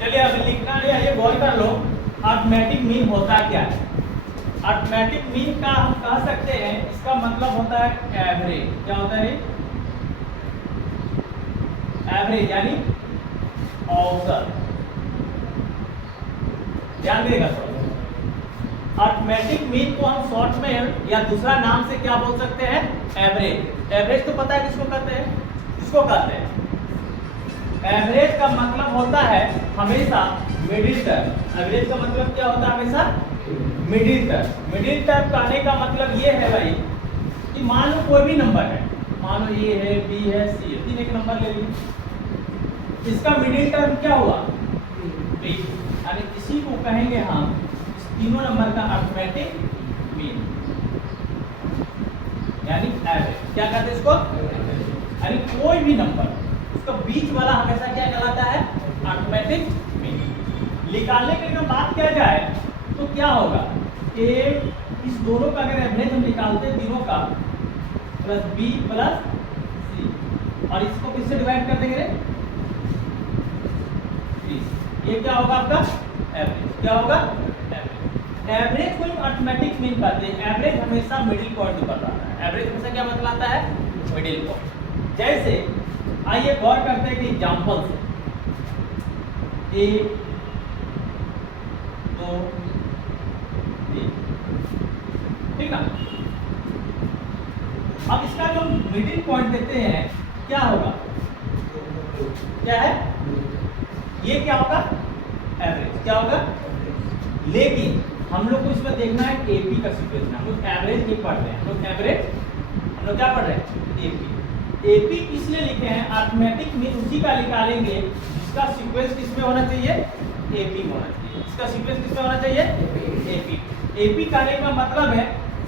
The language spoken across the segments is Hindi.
चलिए अब लिखना है, ये गौर कर लो अर्थमेटिक मीन होता क्या है। अर्थमेटिक मीन का हम कह सकते हैं इसका मतलब होता है एवरेज। क्या होता है? एवरेज यानी औसत। ध्यान देगा थोड़ा। अर्थमेटिक मीन को हम शॉर्ट में या दूसरा नाम से क्या बोल सकते हैं? एवरेज। एवरेज तो पता है किसको कहते हैं? किसको कहते हैं? एवरेज का मतलब होता है हमेशा मिडिल टर्म। एवरेज का मतलब क्या होता है? हमेशा मिडिल टर्म। मिडिल टर्म कहने का मतलब ये है भाई कि मान लो कोई भी नंबर है, मान लो ए है, बी है, सी है, तीन एक नंबर ले लीजिए, इसका मिडिल टर्म क्या हुआ? बी। यानी इसी को कहेंगे हम इस तीनों नंबर का अर्थमेटिक मीन यानी एवरेज। क्या कहते हैं इसको? यानी कोई भी नंबर उसका बीच वाला हमेशा क्या कहलाता है? Arithmetic mean. निकालने के लिए बात किया जाए तो क्या होगा कि इस दोनों का अगर एवरेज हम निकालते हैं तीनों का, प्लस बी प्लस सी, और इसको किससे डिवाइड कर देंगे? ये क्या होगा आपका? एवरेज। क्या होगा? एवरेज। एवरेज को अर्थमेटिक मीन कहते हैं। एवरेज हमेशा मिडिल पॉइंट बताता है। एवरेज हमेशा क्या बतलाता है? Middle point. जैसे आइए गौर करते हैं कि एग्जांपल से, 1 2 3, ठीक ना? अब इसका जो मिडिल पॉइंट देते हैं क्या होगा? क्या है? ये क्या होगा? एवरेज। क्या होगा? लेकिन हम लोग को इसमें देखना है एपी का सीक्वेंस। हम लोग एवरेज नहीं पढ़ रहे हैं, हम लोग एवरेज, हम लोग क्या पढ़ रहे हैं? एपी। एपी किस लिए लिखे हैं? अर्थमेटिक मीन उसी का निकालेंगे जिसका सीक्वेंस किसमें होना चाहिए? एपी में होना चाहिए। इसका सीक्वेंस किसमें होना चाहिए? एपी। एपी कहने का मतलब है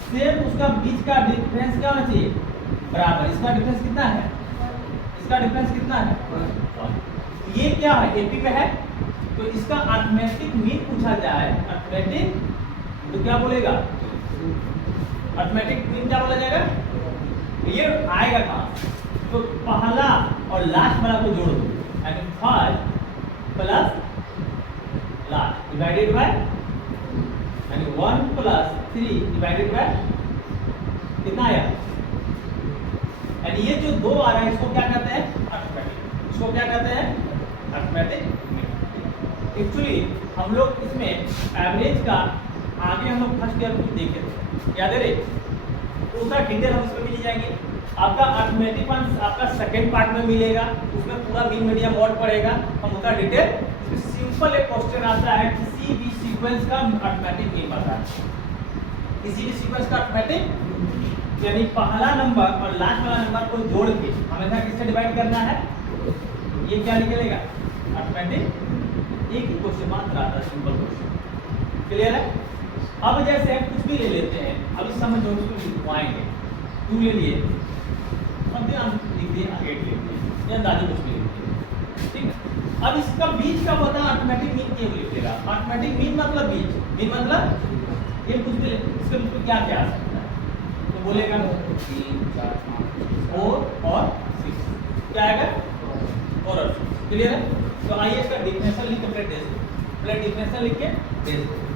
सेम उसका बीच का डिफरेंस क्या होना चाहिए? बराबर। इसका डिफरेंस कितना है? इसका डिफरेंस कितना है? ये क्या है? एपी में है, तो इसका अर्थमेटिक मीन पूछा जाए, अर्थमेटिक, तो क्या बोलेगा? अर्थमेटिक मीन क्या बोला जाएगा? ये आएगा कहाँ? तो पहला और लास्ट वाला को जोड़ दो, यानी first plus last divided by, यानी 1 प्लस 3 डिवाइडेड बाय कितना आया? यानी ये जो 2 आ रहा है इसको क्या कहते हैं? अर्थमेटिक। इसको क्या कहते हैं? Arithmetic mean. एक्चुअली हम लोग इसमें एवरेज का आगे हम लोग फर्स्ट ईयर में देखे थे, याद है रे? तो उसका डिटेल हम इसमें मिल जाएंगे। आपका अर्थमेटिक वन आपका सेकंड पार्ट में मिलेगा, उसमें पूरा मीन मीडियम मोड पड़ेगा, हम उसका डिटेल। सिंपल एक क्वेश्चन आता है किसी भी सीक्वेंस का अर्थमेटिक मीन बताना। किसी भी सीक्वेंस का अर्थमेटिक यानी पहला नंबर और लास्ट वाला नंबर को जोड़ के हमेशा किससे डिवाइड करना है? ये क्या निकलेगा? अर्थमेटिक। एक ही क्वेश्चन मात्र आता है, सिंपल क्वेश्चन। क्लियर है? अब जैसे हम कुछ भी ले लेते हैं, अब इस समय जो उसको लिखवाएंगे, 2 ले लिए, अब लिख दिए, 8 लिख दिए, या अंदाजे कुछ भी लिख दिए, ठीक है? अब इसका बीच का पता अर्थमेटिक मीन क्यों लिखेगा? अर्थमेटिक मीन मतलब बीच, मीन मतलब ये कुछ भी इसके बीच में क्या क्या आ सकता है? तो बोलेगा 3 4 5 4 और 6, क्या आएगा? 4 और 6। क्लियर है? तो आइए इसका डिफरेंशियल लिख के प्लेट डिफरेंशियल लिख के दे दो।